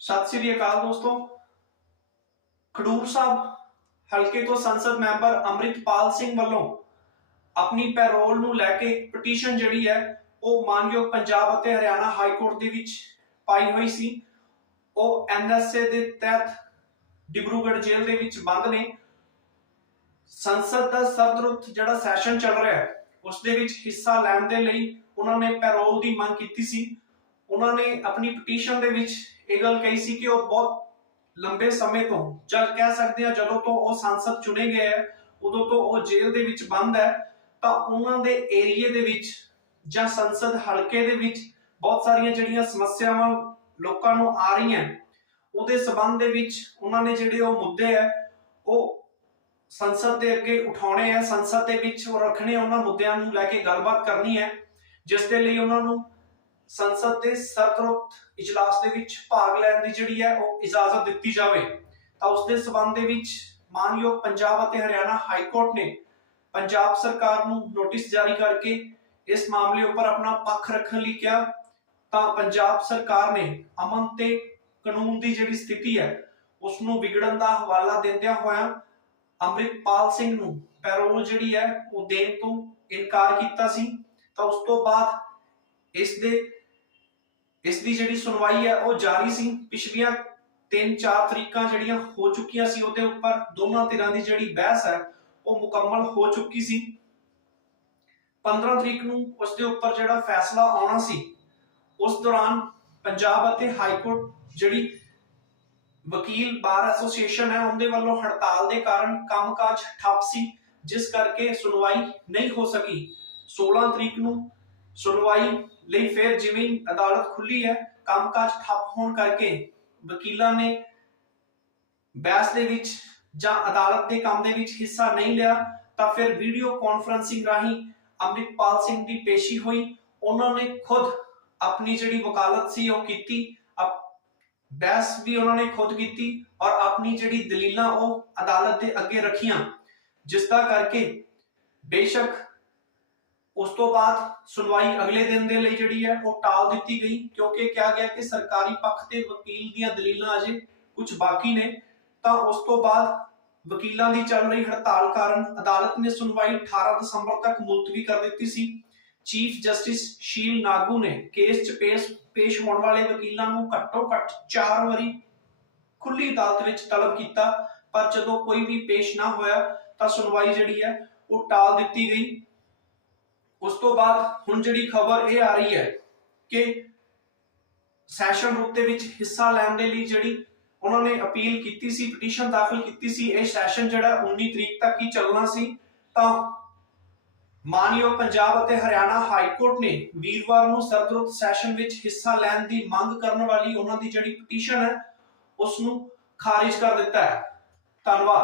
ਸਤਿ ਸ੍ਰੀ ਅਕਾਲ ਦੋਸਤੋ। ਖਡੂਰ ਸਾਹਿਬ ਹਲਕੇ ਤੋਂ ਸੰਸਦ ਮੈਂਬਰ ਅੰਮ੍ਰਿਤਪਾਲ ਸਿੰਘ ਵੱਲੋਂ ਆਪਣੀ ਪੈਰੋਲ ਨੂੰ ਲੈ ਕੇ ਪਟੀਸ਼ਨ ਜਿਹੜੀ ਹੈ, ਉਹ ਮਾਨਯੋਗ ਪੰਜਾਬ ਅਤੇ ਹਰਿਆਣਾ ਹਾਈ ਕੋਰਟ ਦੇ ਵਿੱਚ ਪਾਈ ਹੋਈ ਸੀ। ਉਹ ਐਨਐਸਏ ਦੇ ਤਹਿਤ ਡਿਬਰੂਗੜ੍ਹ ਜੇਲ੍ਹ ਦੇ ਵਿੱਚ ਬੰਦ ਨੇ। ਸੰਸਦ ਦਾ ਸਰਦਰੁੱਤ ਜਿਹੜਾ ਸੈਸ਼ਨ ਚੱਲ ਰਿਹਾ ਹੈ, ਉਸ ਦੇ ਵਿੱਚ ਹਿੱਸਾ ਲੈਣ ਦੇ ਲਈ ਉਹਨਾਂ ਨੇ ਪੈਰੋਲ ਦੀ ਮੰਗ ਕੀਤੀ ਸੀ। ਉਹਨਾਂ ਨੇ ਆਪਣੀ ਪਟੀਸ਼ਨ ਦੇ ਵਿੱਚ ਇਹ ਗੱਲ ਕਹੀ ਸੀ ਕਿ ਉਹ ਬਹੁਤ ਲੰਬੇ ਸਮੇਂ ਤੋਂ, ਜਦ ਕਹਿ ਸਕਦੇ ਆ ਜਦੋਂ ਤੋਂ ਉਹ ਸੰਸਦ ਚੁਣੇ ਗਏ ਹੈ, ਉਦੋਂ ਤੋਂ ਉਹ ਜੇਲ੍ਹ ਦੇ ਵਿੱਚ ਬੰਦ ਹੈ, ਤਾਂ ਉਹਨਾਂ ਦੇ ਏਰੀਏ ਦੇ ਵਿੱਚ ਜਾਂ ਸੰਸਦ ਹਲਕੇ ਦੇ ਵਿੱਚ ਬਹੁਤ ਸਾਰੀਆਂ ਜਿਹੜੀਆਂ ਸਮੱਸਿਆਵਾਂ ਲੋਕਾਂ ਨੂੰ ਆ ਰਹੀਆਂ ਉਹਦੇ ਸਬੰਧ ਦੇ ਵਿੱਚ ਉਹਨਾਂ ਨੇ ਜਿਹੜੇ ਉਹ ਮੁੱਦੇ ਹੈ, ਉਹ ਸੰਸਦ ਦੇ ਅੱਗੇ ਉਠਾਉਣੇ ਹੈ, ਸੰਸਦ ਦੇ ਵਿੱਚ ਉਹ ਰੱਖਣੇ ਉਹਨਾਂ ਮੁੱਦਿਆਂ ਨੂੰ ਲੈ ਕੇ ਗੱਲਬਾਤ ਕਰਨੀ ਹੈ, ਜਿਸ ਦੇ ਲਈ ਉਹਨਾਂ ਨੂੰ ਸੰਸਦ ਦੇ ਸਰਦਰੁੱਤ ਇਜਲਾਸ ਦੇ ਵਿੱਚ ਭਾਗ ਲੈਣ ਦੀ ਜਿਹੜੀ ਹੈ ਉਹ ਇਜਾਜ਼ਤ ਦਿੱਤੀ ਜਾਵੇ, ਤਾਂ ਉਸ ਦੇ ਸਬੰਧ ਦੇ ਵਿੱਚ ਮਾਨਯੋਗ ਪੰਜਾਬ ਅਤੇ ਹਰਿਆਣਾ ਹਾਈ ਕੋਰਟ ਨੇ ਪੰਜਾਬ ਸਰਕਾਰ ਨੂੰ ਨੋਟਿਸ ਜਾਰੀ ਕਰਕੇ ਇਸ ਮਾਮਲੇ ਉੱਪਰ ਆਪਣਾ ਪੱਖ ਰੱਖਣ ਲਈ ਕਿਹਾ, ਤਾਂ ਪੰਜਾਬ ਸਰਕਾਰ ਨੇ ਅਮਨ ਤੇ ਕਾਨੂੰਨ ਦੀ ਜਿਹੜੀ ਸਥਿਤੀ ਹੈ ਉਸ ਨੂੰ ਵਿਗੜਨ ਦਾ ਹਵਾਲਾ ਦਿੰਦਿਆਂ ਹੋਇਆਂ ਅੰਮ੍ਰਿਤਪਾਲ ਸਿੰਘ ਨੂੰ ਪੈਰੋਲ ਜਿਹੜੀ ਹੈ ਉਹ ਦੇਣ ਤੋਂ ਇਨਕਾਰ ਕੀਤਾ ਸੀ, ਤਾਂ ਉਸ ਤੋਂ ਬਾਅਦ ਇਸ ਦੇ ਇਸ ਦੀ ਜਿਹੜੀ ਸੁਣਵਾਈ ਹੈ, ਉਹ ਜਾਰੀ ਸੀ। ਪਿਛਲੀਆਂ 3-4 ਤਰੀਕਾਂ ਜਿਹੜੀਆਂ ਹੋ ਚੁੱਕੀਆਂ ਸੀ, ਉਹਦੇ ਉੱਪਰ ਦੋਨਾਂ ਧਿਰਾਂ ਦੀ ਜਿਹੜੀ ਬਹਿਸ ਹੈ, ਉਹ ਮੁਕੰਮਲ ਹੋ ਚੁੱਕੀ ਸੀ। 15 ਤਰੀਕ ਨੂੰ ਉਸ ਦੇ ਉੱਪਰ ਜਿਹੜਾ ਫੈਸਲਾ ਆਉਣਾ ਸੀ, ਉਸ ਦੌਰਾਨ ਪੰਜਾਬ ਅਤੇ ਹਾਈ ਕੋਰਟ ਜਿਹੜੀ ਵਕੀਲ ਬਾਰ ਐਸੋਸੀਏਸ਼ਨ ਹੈ, ਉਹਦੇ ਵੱਲੋਂ ਹੜਤਾਲ ਦੇ ਕਾਰਨ ਕੰਮਕਾਜ ਠੱਪ ਸੀ, ਜਿਸ ਕਰਕੇ ਸੁਣਵਾਈ ਨਹੀਂ ਹੋ ਸਕੀ। 16 ਤਰੀਕ ਨੂੰ ਸੁਣਵਾਈ ਲਈ ਫਿਰ ਜਿਵੇਂ ਅਦਾਲਤ ਖੁੱਲੀ ਹੈ, ਕੰਮਕਾਜ ਠੱਪ ਹੋਣ ਕਰਕੇ ਵਕੀਲਾਂ ਨੇ ਬਹਿਸ ਦੇ ਵਿੱਚ ਜਾਂ ਅਦਾਲਤ ਦੇ ਕੰਮ ਦੇ ਵਿੱਚ ਹਿੱਸਾ ਨਹੀਂ ਲਿਆ, ਤਾਂ ਫਿਰ ਵੀਡੀਓ ਕਾਨਫਰੰਸਿੰਗ ਰਾਹੀਂ ਅੰਮ੍ਰਿਤਪਾਲ ਸਿੰਘ ਦੀ ਪੇਸ਼ੀ ਹੋਈ। ਉਹਨਾਂ ਨੇ ਖੁਦ ਆਪਣੀ ਜਿਹੜੀ ਵਕਾਲਤ ਸੀ ਉਹ ਕੀਤੀ। ਅਪ- ਬਹਿਸ ਵੀ ਉਹਨਾਂ ਨੇ ਖੁਦ ਕੀਤੀ ਔਰ ਆਪਣੀ ਜਿਹੜੀ ਦਲੀਲਾਂ ਉਹ ਅਦਾਲਤ ਦੇ ਅੱਗੇ ਰੱਖੀਆਂ। ਜਿਸ ਦਾ ਕਰਕੇ ਬੇਸ਼ੱਕ ਉਸ ਤੋਂ ਬਾਅਦ ਸੁਣਵਾਈ ਅਗਲੇ ਦਿਨ ਦੇ ਲਈ ਜਿਹੜੀ ਹੈ ਉਹ ਟਾਲ ਦਿੱਤੀ ਗਈ, ਕਿਉਂਕਿ ਕਿਹਾ ਗਿਆ ਕਿ ਸਰਕਾਰੀ ਪੱਖ ਤੇ ਵਕੀਲ ਦੀਆਂ ਦਲੀਲਾਂ ਅਜੇ ਕੁਝ ਬਾਕੀ ਨੇ, ਤਾਂ ਉਸ ਤੋਂ ਬਾਅਦ ਵਕੀਲਾਂ ਦੀ ਚੱਲ ਰਹੀ ਹੜਤਾਲ ਕਾਰਨ ਅਦਾਲਤ ਨੇ ਸੁਣਵਾਈ 18 ਦਸੰਬਰ ਤੱਕ ਮੁਲਤਵੀ ਕਰ ਦਿੱਤੀ ਸੀ। ਚੀਫ ਜਸਟਿਸ ਸ਼ੀਲ ਨਾਗੂ ਨੇ ਕੇਸ 'ਚ ਪੇਸ਼ ਪੇਸ਼ ਹੋਣ ਵਾਲੇ ਵਕੀਲਾਂ ਨੂੰ ਘੱਟੋ ਘੱਟ 4 ਵਾਰੀ ਖੁੱਲੀ ਅਦਾਲਤ ਵਿੱਚ ਤਲਬ ਕੀਤਾ, ਪਰ ਜਦੋਂ ਕੋਈ ਵੀ ਪੇਸ਼ ਨਾ ਹੋਇਆ, ਤਾਂ ਸੁਣਵਾਈ ਜਿਹੜੀ ਹੈ ਉਹ ਟਾਲ ਦਿੱਤੀ ਗਈ। ਉਸ ਤੋਂ ਬਾਅਦ ਹੁਣ ਜਿਹੜੀ ਖਬਰ ਇਹ ਆ ਰਹੀ ਹੈ ਕਿ ਸੈਸ਼ਨ ਰੂਪ ਦੇ ਵਿੱਚ ਹਿੱਸਾ ਲੈਣ ਦੇ ਲਈ ਜਿਹੜੀ ਉਹਨਾਂ ਨੇ ਅਪੀਲ ਕੀਤੀ ਸੀ, ਪਟੀਸ਼ਨ ਦਾਖਲ ਕੀਤੀ ਸੀ, ਇਹ ਸੈਸ਼ਨ ਜਿਹੜਾ 19 ਤਰੀਕ ਤੱਕ ਹੀ ਚੱਲਣਾ ਸੀ, ਤਾਂ ਮਾਨਯੋਗ ਪੰਜਾਬ ਅਤੇ ਹਰਿਆਣਾ ਹਾਈ ਕੋਰਟ ਨੇ ਵੀਰਵਾਰ ਨੂੰ ਸਰਦਰੁੱਤ ਸੈਸ਼ਨ ਵਿੱਚ ਹਿੱਸਾ ਲੈਣ ਦੀ ਮੰਗ ਕਰਨ ਵਾਲੀ ਉਹਨਾਂ ਦੀ ਜਿਹੜੀ ਪਟੀਸ਼ਨ ਹੈ, ਉਸ ਨੂੰ ਖਾਰਿਜ ਕਰ ਦਿੱਤਾ ਹੈ। ਧੰਨਵਾਦ।